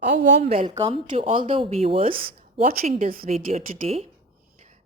A warm welcome to all the viewers watching this video today.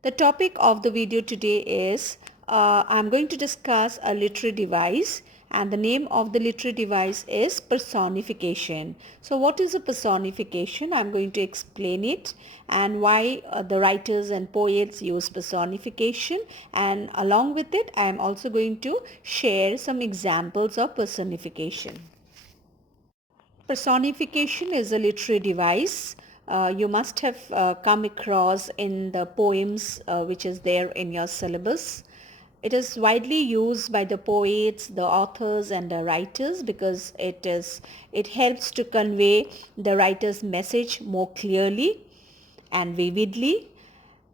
The topic of the video today is I'm going to discuss a literary device, and the name of the literary device is personification. So what is a personification? I'm going to explain it and why the writers and poets use personification, and along with it I am also going to share some examples of personification. Personification is a literary device you must have come across in the poems which is there in your syllabus. It is widely used by the poets, the authors and the writers because it helps to convey the writer's message more clearly and vividly.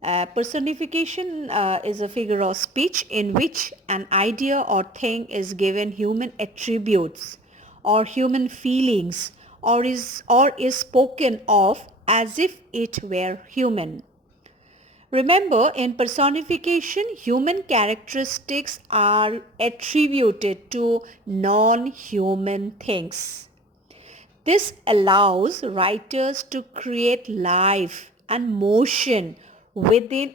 Personification is a figure of speech in which an idea or thing is given human attributes or human feelings or is spoken of as if it were human. Remember, in personification, human characteristics are attributed to non-human things. This allows writers to create life and motion within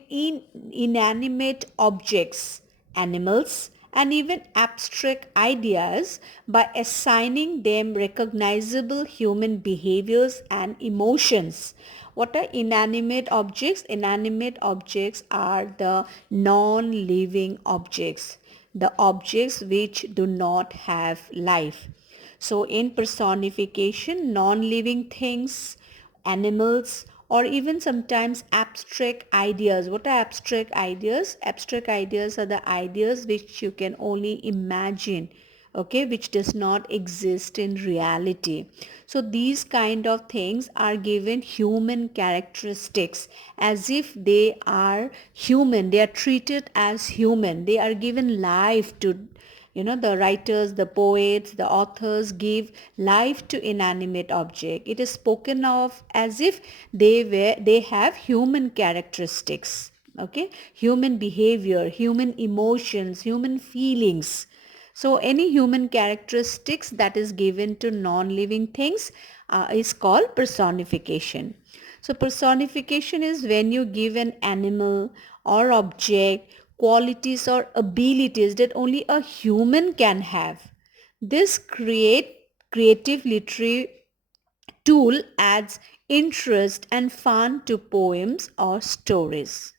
inanimate objects, animals, and even abstract ideas by assigning them recognizable human behaviors and emotions. What are inanimate objects? Inanimate objects are the non-living objects, the objects which do not have life. So in personification, non-living things, animals, or even sometimes abstract ideas. What are abstract ideas? Abstract ideas are the ideas which you can only imagine, okay, which does not exist in reality. So these kind of things are given human characteristics as if they are human. They are treated as human. They are given life to, the writers, the poets, the authors give life to inanimate object. It is spoken of as if they have human characteristics, okay, human behavior, human emotions, human feelings. So any human characteristics that is given to non-living things is called personification. So personification is when you give an animal or object qualities or abilities that only a human can have. This creative literary tool adds interest and fun to poems or stories.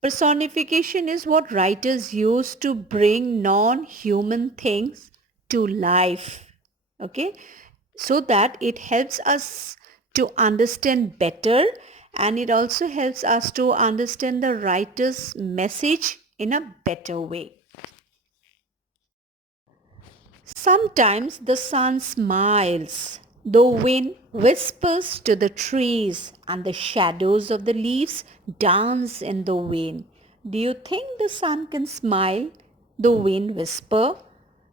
Personification is what writers use to bring non-human things to life. Okay, so that it helps us to understand better, and it also helps us to understand the writer's message in a better way. Sometimes the sun smiles, the wind whispers to the trees, and the shadows of the leaves dance in the wind. Do you think the sun can smile, the wind whisper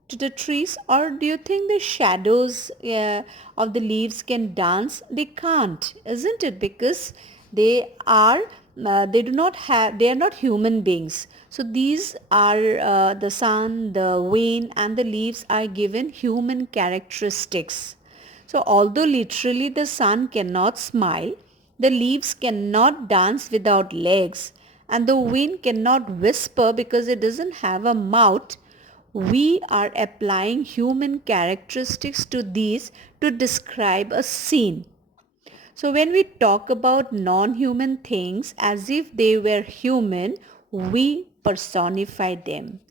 to the trees, or do you think the shadows of the leaves can dance? They can't, isn't it? Because they are they do not have they are not human beings. So these are the sun, the wind and the leaves are given human characteristics. So although literally the sun cannot smile, the leaves cannot dance without legs, and the wind cannot whisper because it doesn't have a mouth, we are applying human characteristics to these to describe a scene. So when we talk about non-human things as if they were human, we personify them.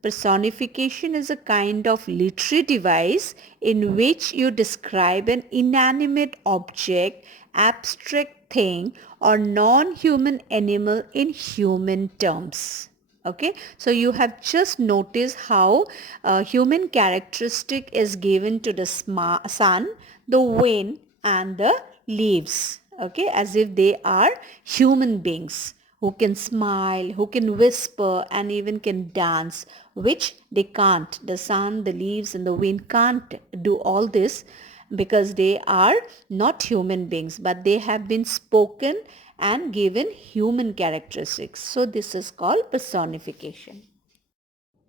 Personification is a kind of literary device in which you describe an inanimate object, abstract thing, or non-human animal in human terms. Okay, so you have just noticed how human characteristic is given to the sun, the wind and the leaves, okay, as if they are human beings who can smile, who can whisper and even can dance, which they can't. The sun, the leaves and the wind can't do all this because they are not human beings, but they have been spoken and given human characteristics. So this is called personification.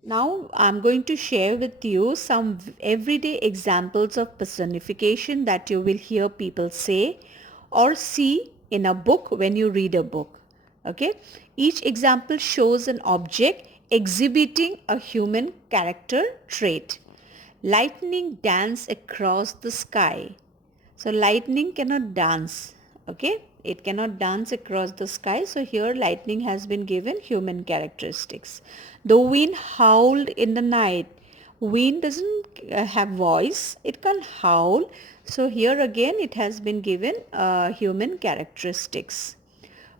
Now I'm going to share with you some everyday examples of personification that you will hear people say or see in a book when you read a book. Okay? Each example shows an object exhibiting a human character trait. Lightning dance across the sky. So lightning cannot dance. Okay? It cannot dance across the sky. So here lightning has been given human characteristics. The wind howled in the night. Wind doesn't have voice. It can howl. So here again it has been given human characteristics.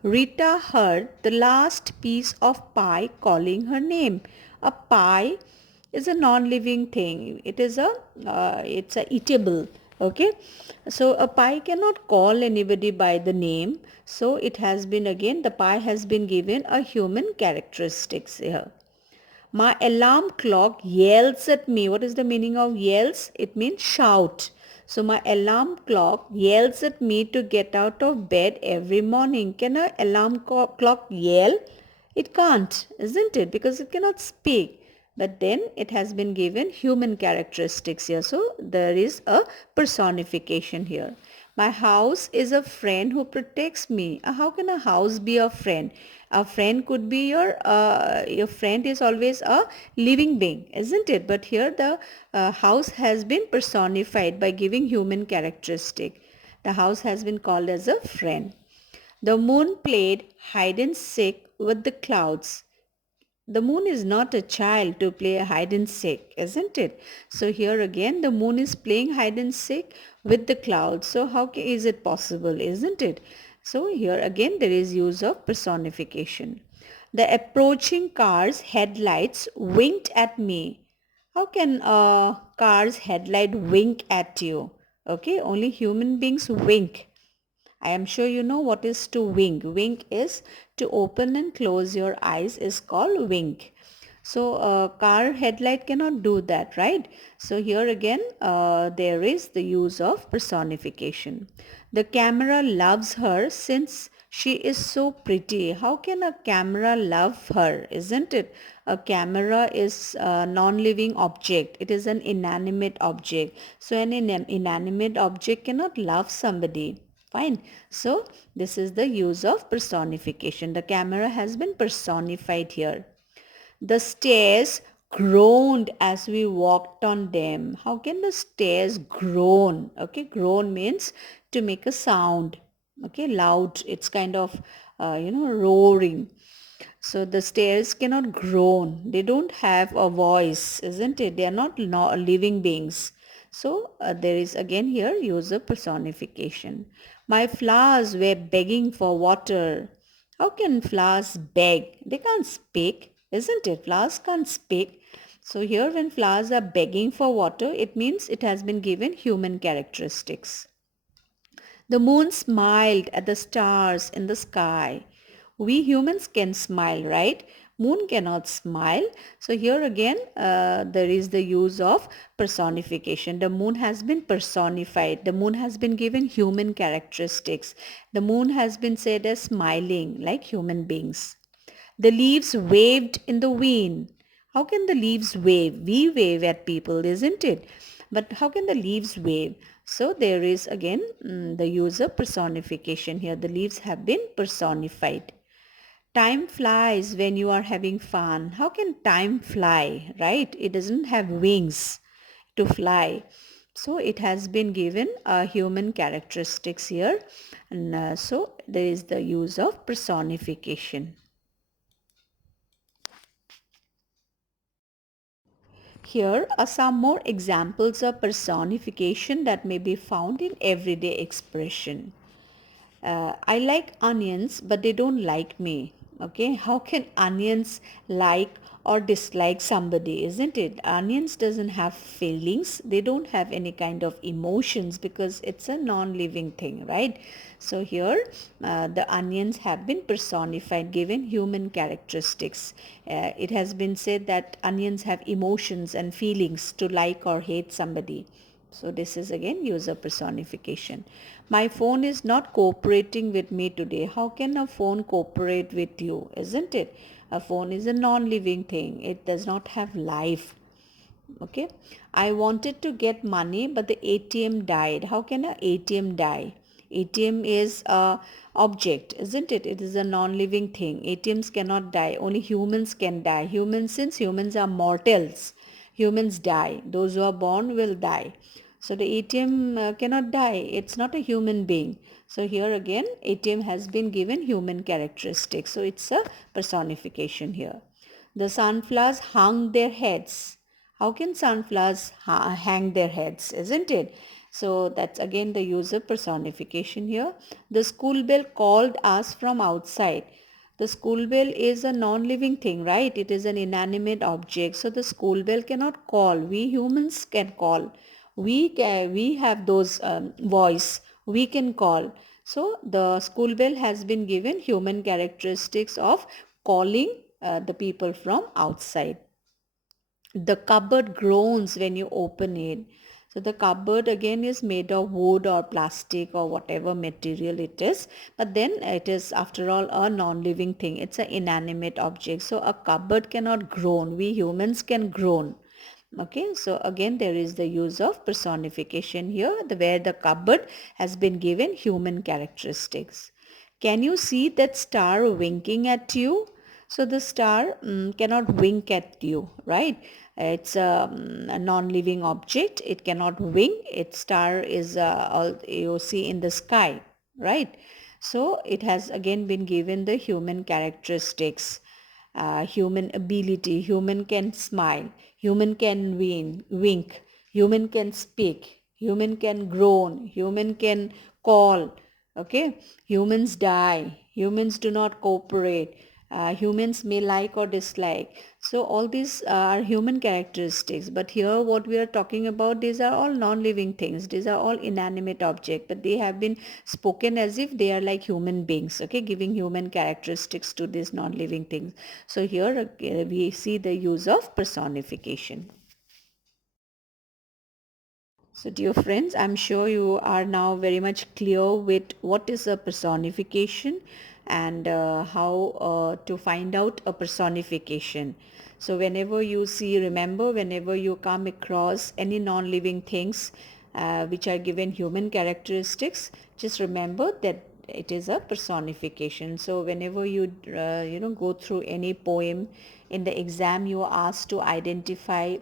Rita heard the last piece of pie calling her name. A pie is a non-living thing. It's a eatable. Okay, so a pie cannot call anybody by the name. So it has been again the pie has been given a human characteristics here. My alarm clock yells at me. What is the meaning of yells? It means shout. So my alarm clock yells at me to get out of bed every morning. Can an alarm clock yell? It can't, isn't it? Because it cannot speak. But then it has been given human characteristics here. So there is a personification here. My house is a friend who protects me. How can a house be a friend? A friend could be your friend is always a living being, isn't it? But here the house has been personified by giving human characteristic. The house has been called as a friend. The moon played hide and seek with the clouds. The moon is not a child to play hide and seek, isn't it? So here again the moon is playing hide and seek with the clouds. So how is it possible, isn't it? So here again there is use of personification. The approaching car's headlights winked at me. How can a car's headlight wink at you? Okay, only human beings wink. I am sure you know what is to wink. Wink is to open and close your eyes is called wink. So car headlight cannot do that, right? So here again there is the use of personification. The camera loves her since she is so pretty. How can a camera love her, isn't it? A camera is a non-living object. It is an inanimate object. So an inanimate object cannot love somebody. Fine. So this is the use of personification. The camera has been personified here. The stairs groaned as we walked on them. How can the stairs groan? Okay, groan means to make a sound. Okay, loud. It's kind of, roaring. So the stairs cannot groan. They don't have a voice, isn't it? They are not living beings. So there is again here use of personification. My flowers were begging for water. How can flowers beg? They can't speak, isn't it? Flowers can't speak. So here when flowers are begging for water, it means it has been given human characteristics. The moon smiled at the stars in the sky. We humans can smile, right? Moon cannot smile. So here again there is the use of personification. The moon has been personified. The moon has been given human characteristics. The moon has been said as smiling like human beings. The leaves waved in the wind. How can the leaves wave? We wave at people, isn't it? But how can the leaves wave? So there is again the use of personification here. The leaves have been personified. Time flies when you are having fun. How can time fly, right? It doesn't have wings to fly. So it has been given human characteristics here. And so there is the use of personification. Here are some more examples of personification that may be found in everyday expression. I like onions, but they don't like me. Okay, how can onions like or dislike somebody, isn't it? Onions doesn't have feelings. They don't have any kind of emotions because it's a non-living thing, right? So here the onions have been personified, given human characteristics. It has been said that onions have emotions and feelings to like or hate somebody. So this is again user personification. My phone is not cooperating with me today. How can a phone cooperate with you? Isn't it? A phone is a non-living thing. It does not have life. Okay. I wanted to get money, but the ATM died. How can a ATM die? ATM is a object, isn't it? It is a non-living thing. ATMs cannot die. Only humans can die. Humans, since humans are mortals, humans die. Those who are born will die. So the ATM cannot die. It's not a human being. So here again, ATM has been given human characteristics. So it's a personification here. The sunflowers hung their heads. How can sunflowers hang their heads, isn't it? So that's again the user personification here. The school bell called us from outside. The school bell is a non-living thing, right? It is an inanimate object. So the school bell cannot call. We humans can call. We have those voice. We can call. So the school bell has been given human characteristics of calling the people from outside. The cupboard groans when you open it. So the cupboard again is made of wood or plastic or whatever material it is, but then it is after all a non-living thing. It's an inanimate object. So a cupboard cannot groan. We humans can groan. Okay, so again there is the use of personification here, where the cupboard has been given human characteristics. Can you see that star winking at you? So the star cannot wink at you, right? It's a non-living object. It cannot wink. Its star is all you see in the sky, right? So it has again been given the human characteristics, human ability. Human can smile. Human can wink. Human can speak. Human can groan. Human can call. Okay, humans die. Humans do not cooperate. Humans may like or dislike. So all these are human characteristics. But here what we are talking about, these are all non-living things. These are all inanimate objects. But they have been spoken as if they are like human beings. Okay, giving human characteristics to these non-living things. So here we see the use of personification. So dear friends, I'm sure you are now very much clear with what is a personification and how to find out a personification. So whenever you see, remember, whenever you come across any non-living things which are given human characteristics, just remember that it is a personification. So whenever you go through any poem in the exam, you are asked to identify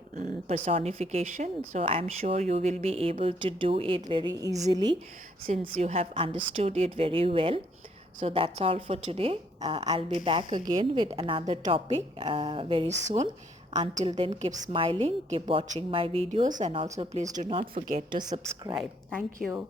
personification. So I'm sure you will be able to do it very easily since you have understood it very well. So that's all for today. I'll be back again with another topic very soon. Until then, keep smiling, keep watching my videos, and also please do not forget to subscribe. Thank you.